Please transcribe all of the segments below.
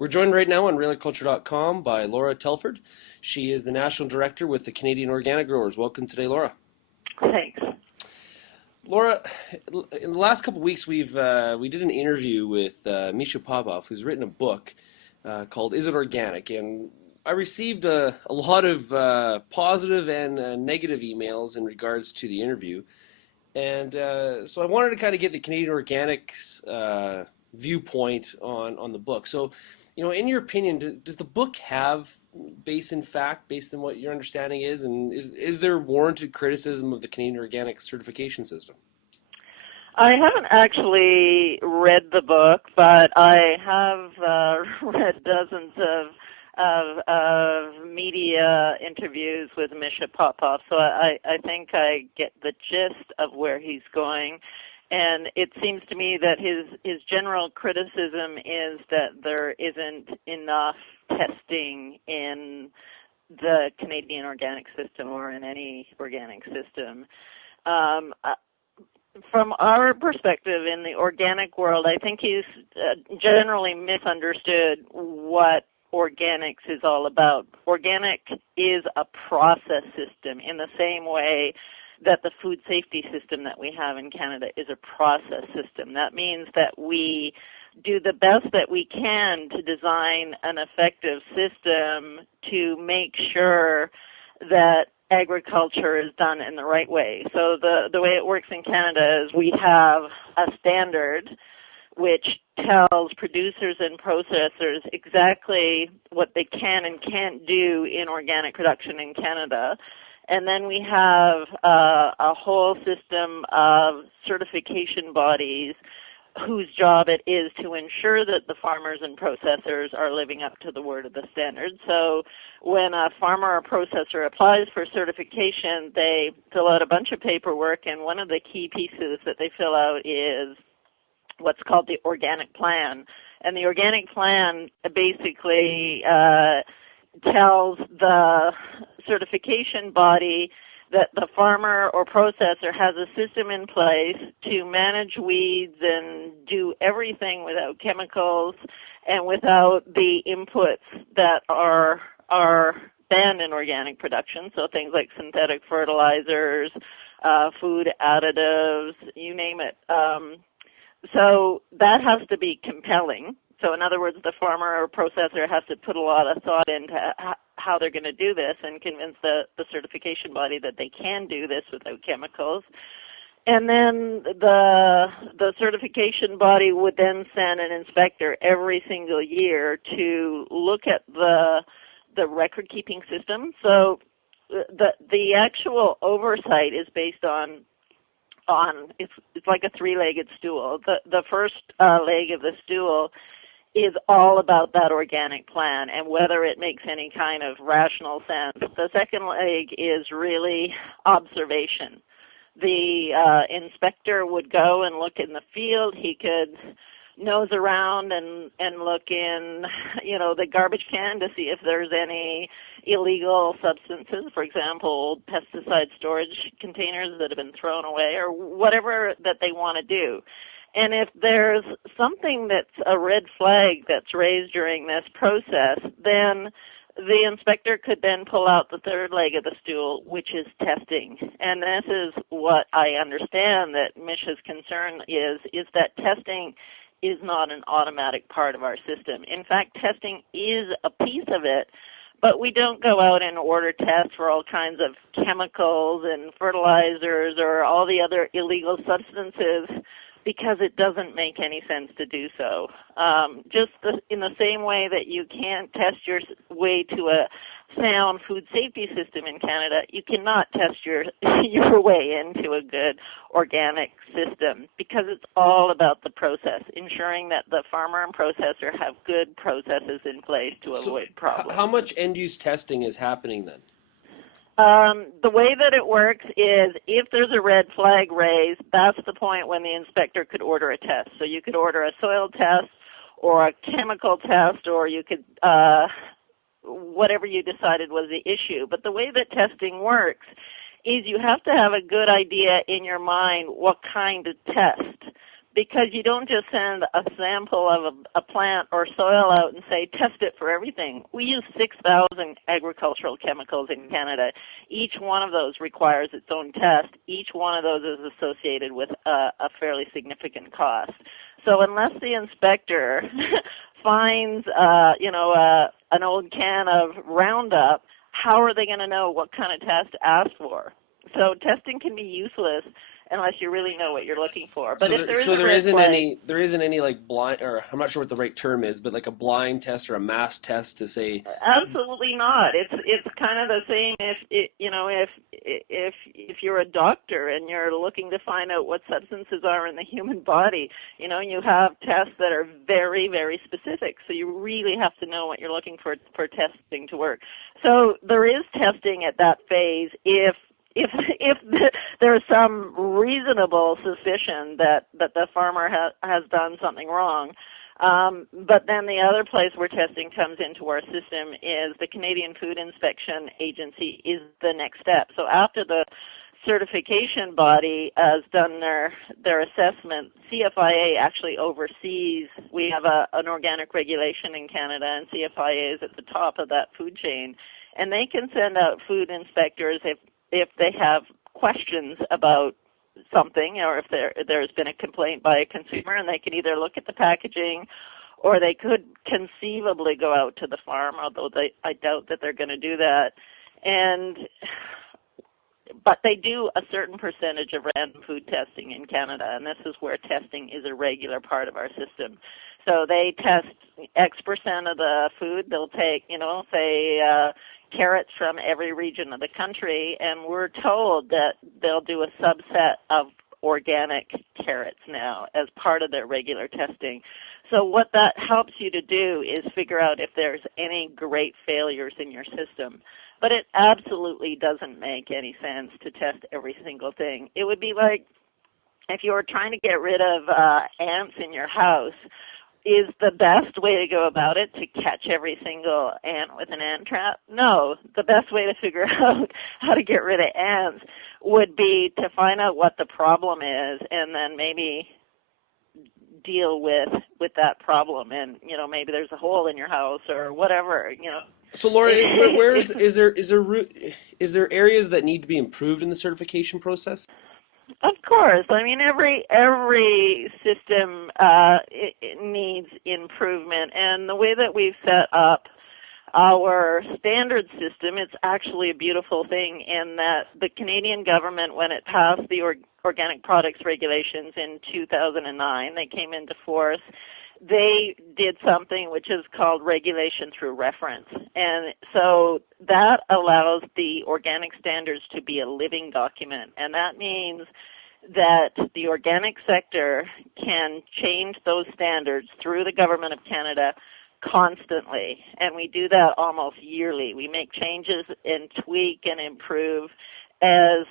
We're joined right now on RealAgriculture.com by Laura Telford. She is the National Director with the Canadian Organic Growers. Welcome today, Laura. Thanks. Laura, in the last couple of weeks, we did an interview with Mischa Popoff, who's written a book called "Is It Organic?" And I received a lot of positive and negative emails in regards to the interview, and so I wanted to kind of get the Canadian Organics viewpoint on the book. So, in your opinion, does the book have base in fact, based on what your understanding is, and is there warranted criticism of the Canadian Organic certification system? I haven't actually read the book, but I have read dozens of media interviews with Mischa Popoff, so I think I get the gist of where he's going. And it seems to me that his general criticism is that there isn't enough testing in the Canadian organic system or in any organic system. From our perspective in the organic world, I think he's generally misunderstood what organics is all about. Organic is a process system in the same way that the food safety system that we have in Canada is a process system. That means that we do the best that we can to design an effective system to make sure that agriculture is done in the right way. So the way it works in Canada is we have a standard which tells producers and processors exactly what they can and can't do in organic production in Canada. And then we have a whole system of certification bodies whose job it is to ensure that the farmers and processors are living up to the word of the standard. So when a farmer or processor applies for certification, they fill out a bunch of paperwork, and one of the key pieces that they fill out is what's called the organic plan. And the organic plan basically tells the certification body that the farmer or processor has a system in place to manage weeds and do everything without chemicals and without the inputs that are banned in organic production, so things like synthetic fertilizers, food additives, you name it. So that has to be compelling. So in other words, the farmer or processor has to put a lot of thought into how they're going to do this and convince the certification body that they can do this without chemicals. And then the certification body would then send an inspector every single year to look at the record-keeping system. So the actual oversight is based on it's like a three-legged stool. The first leg of the stool is all about that organic plan and whether it makes any kind of rational sense. The second leg is really observation. The inspector would go and look in the field. He could nose around and look in, the garbage can to see if there's any illegal substances, for example, pesticide storage containers that have been thrown away or whatever that they want to do. And if there's something that's a red flag that's raised during this process, then the inspector could then pull out the third leg of the stool, which is testing. And this is what I understand that Mischa's concern is that testing is not an automatic part of our system. In fact, testing is a piece of it, but we don't go out and order tests for all kinds of chemicals and fertilizers or all the other illegal substances because it doesn't make any sense to do so. In the same way that you can't test your way to a sound food safety system in Canada, you cannot test your way into a good organic system because it's all about the process, ensuring that the farmer and processor have good processes in place to avoid problems. How much end-use testing is happening then? The way that it works is if there's a red flag raised, that's the point when the inspector could order a test. So you could order a soil test or a chemical test, or you could whatever you decided was the issue. But the way that testing works is you have to have a good idea in your mind what kind of test, because you don't just send a sample of a plant or soil out and say, test it for everything. We use 6,000 agricultural chemicals in Canada. Each one of those requires its own test. Each one of those is associated with a fairly significant cost. So unless the inspector finds, an old can of Roundup, how are they going to know what kind of test to ask for? So testing can be useless unless you really know what you're looking for. But if there isn't any like blind, or I'm not sure what the right term is, but like a blind test or a mass test to say. Absolutely not. It's kind of the same if you're a doctor and you're looking to find out what substances are in the human body. You have tests that are very, very specific. So you really have to know what you're looking for testing to work. So there is testing at that phase if there's some reasonable suspicion that the farmer has done something wrong. But then the other place where testing comes into our system is the Canadian Food Inspection Agency is the next step. So after the certification body has done their assessment, CFIA actually oversees. We have an organic regulation in Canada, and CFIA is at the top of that food chain. And they can send out food inspectors if they have questions about something, or if there's been a complaint by a consumer, and they can either look at the packaging or they could conceivably go out to the farm, although I doubt that they're going to do that. But they do a certain percentage of random food testing in Canada, and this is where testing is a regular part of our system. So they test X% of the food. They'll take, say, carrots from every region of the country, and we're told that they'll do a subset of organic carrots now as part of their regular testing. So what that helps you to do is figure out if there's any great failures in your system. But it absolutely doesn't make any sense to test every single thing. It would be like if you were trying to get rid of ants in your house. Is the best way to go about it to catch every single ant with an ant trap? No. The best way to figure out how to get rid of ants would be to find out what the problem is and then maybe deal with that problem. And, maybe there's a hole in your house or whatever, So Laura, is there areas that need to be improved in the certification process? Of course. I mean, every system it needs improvement, and the way that we've set up our standard system, it's actually a beautiful thing in that the Canadian government, when it passed the organic products regulations in 2009, they came into force. They did something which is called regulation through reference. And so that allows the organic standards to be a living document. And that means that the organic sector can change those standards through the Government of Canada constantly. And we do that almost yearly. We make changes and tweak and improve as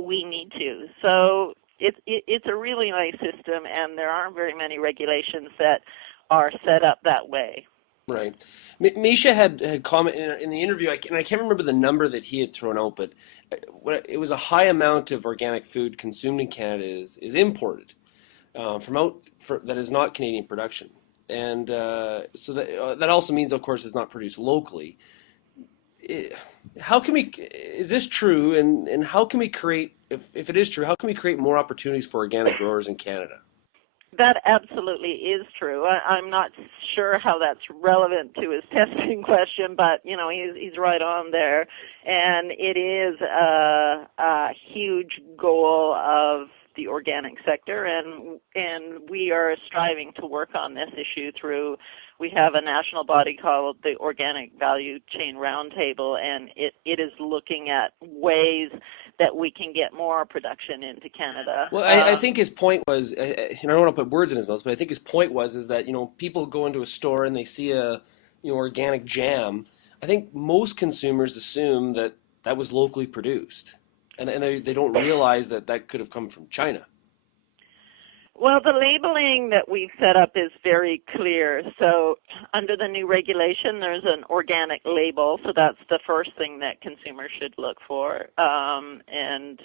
we need to. So it's a really nice system, and there aren't very many regulations that are set up that way. Right. Mischa had commented in the interview, and I can't remember the number that he had thrown out, but it was a high amount of organic food consumed in Canada is imported that is not Canadian production, and so that also means, of course, it's not produced locally. How can we? Is this true? And how can we create? If it is true, how can we create more opportunities for organic growers in Canada? That absolutely is true. I'm not sure how that's relevant to his testing question, but he's right on there, and it is a huge goal of the organic sector, and we are striving to work on this issue through. We have a national body called the Organic Value Chain Roundtable, and it is looking at ways that we can get more production into Canada. Well, I think his point was, and I don't want to put words in his mouth, but I think his point is that people go into a store and they see a organic jam. I think most consumers assume that was locally produced, and they don't realize that could have come from China. Well, the labeling that we've set up is very clear. So under the new regulation, there's an organic label. So that's the first thing that consumers should look for. And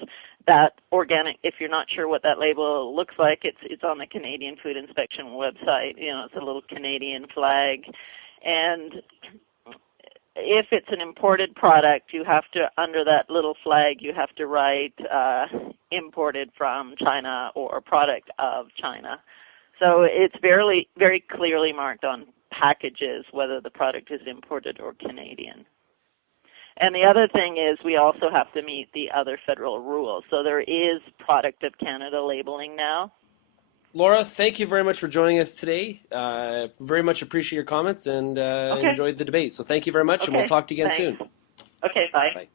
that organic, if you're not sure what that label looks like, it's on the Canadian Food Inspection website. You know, it's a little Canadian flag. And if it's an imported product, you have to, under that little flag, you have to write imported from China or product of China. So it's very clearly marked on packages whether the product is imported or Canadian. And the other thing is we also have to meet the other federal rules. So there is Product of Canada labeling now. Laura, thank you very much for joining us today. Very much appreciate your comments and enjoyed the debate. So thank you very much, and we'll talk to you again soon. Okay, bye. Bye.